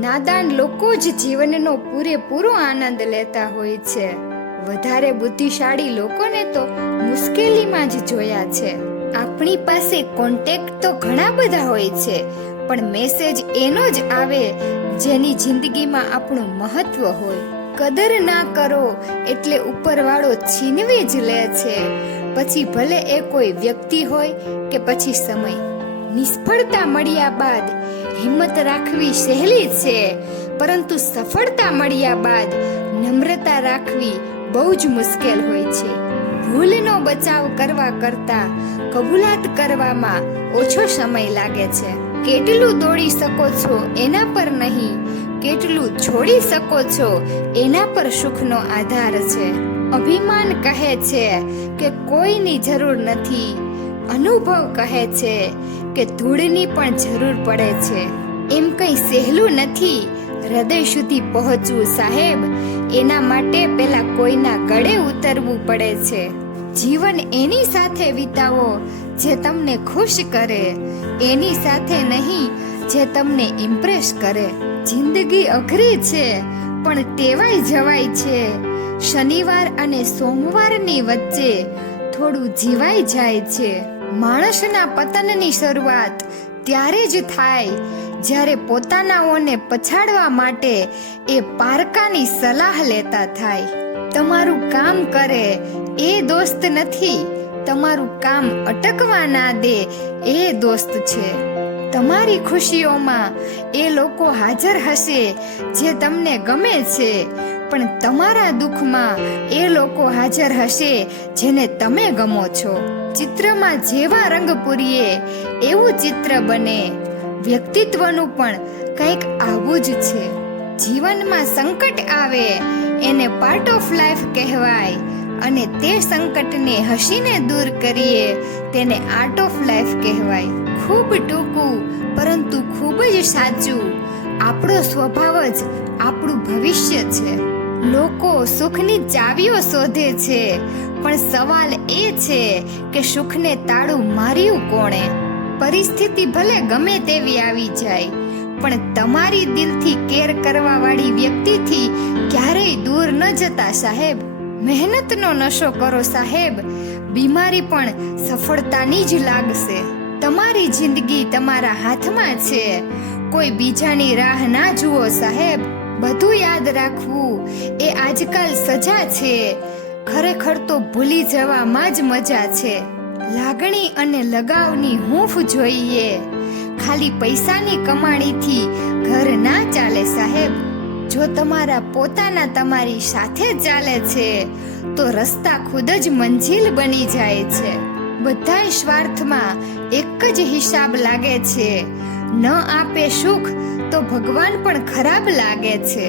નાદાન લોકો જ જીવનનો પૂરેપૂરો આનંદ લેતા હોય છે. વધારે બુદ્ધિશાળી લોકોને તો મુશ્કેલીમાં જ જોયા છે. આપણી પાસે કોન્ટેક્ટ તો ઘણા બધા હોય છે, પણ મેસેજ એનો જ આવે જેની જિંદગીમાં આપણું મહત્વ હોય. કદર ના કરો એટલે ઉપરવાળો છીનવી જ લે છે, પછી ભલે એ કોઈ વ્યક્તિ હોય કે પછી સમય. નિષ્ફળતા મળ્યા બાદ હિંમત રાખવી સહેલી છે, પરંતુ સફળતા મળ્યા બાદ નમ્રતા રાખવી બહુ જ મુશ્કેલ હોય છે. ભૂલનો બચાવ કરવા કરતા કબૂલાત કરવામાં ઓછો સમય લાગે છે. કેટલું દોડી શકો છો એના પર નહીં, કેટલું છોડી શકો છો એના પર સુખનો આધાર છે. અભિમાન કહે છે કે કોઈની જરૂર નથી, અનુભવ કહે છે કે ધૂળની પણ જરૂર પડે છે. એમ કંઈ સહેલું નથી હૃદય સુધી પહોંચવું સાહેબ, એના માટે પેલા કોઈના ગળે ઉતરવું પડે છે. જીવન એની સાથે વિતાવો જે તમને ખુશ કરે, એની સાથે નહીં જે તમને ઇમ્પ્રેસ કરે. જિંદગી અઘરી છે પણ ટેવાઈ જવાય છે. શનિવાર અને સોમવારની વચ્ચે થોડું જીવાઈ જાય છે. માણસના પતનની શરૂઆત ત્યારે જ થાય જ્યારે પોતાનાઓને પછાડવા માટે એ પારકાની સલાહ લેતા થાય. તમારું કામ કરે એ દોસ્ત નથી, તમારું કામ અટકવા ના દે એ દોસ્ત છે. તમારી ખુશીઓમાં એ લોકો હાજર હશે જે તમને ગમે છે, પણ તમારા દુઃખમાં એ લોકો હાજર હશે જેને તમે ગમો છો. ચિત્રમાં જેવા રંગ પૂરીએ એવું ચિત્ર બને. વ્યક્તિત્વનું પણ કંઈક આવું જ છે. જીવનમાં સંકટ આવે એને પાર્ટ ઓફ લાઈફ કહેવાય, અને તે સંકટને હસીને દૂર કરીએ તેને આર્ટ ઓફ લાઈફ કહેવાય. ખૂબ ટૂંકું પરંતુ ખૂબ જ સાચું. આપણો સ્વભાવ જ આપણું ભવિષ્ય છે. લોકો સુખની ચાવીઓ શોધે છે, પણ સવાલ એ છે કે સુખને તાળું માર્યું કોણે? પરિસ્થિતિ ભલે ગમે તેવી આવી જાય, પણ તમારી દિલથી કેર કરવા વાળી વ્યક્તિથી ક્યારેય દૂર ન જતા સાહેબ. મહેનતનો નશો કરો સાહેબ, બીમારી પણ સફળતાની જ લાગશે. તમારી જિંદગી તમારા હાથમાં છે, કોઈ બીજાની રાહ ના જુઓ સાહેબ. બધું યાદ રાખવું એ આજકાલ સજા છે, ખરેખર તો ભૂલી જવામાં જ મજા છે. લાગણી અને લગાવની હૂંફ જોઈએ, ખાલી પૈસાની કમાણીથી ઘર ના ચાલે સાહેબ. જો તમારા પોતાના તમારી સાથે ચાલે છે તો રસ્તા ખુદ જ મંજિલ બની જાય છે. બધાય સ્વાર્થમાં એક જ હિસાબ લાગે છે, ન આપે સુખ તો ભગવાન પણ ખરાબ લાગે છે.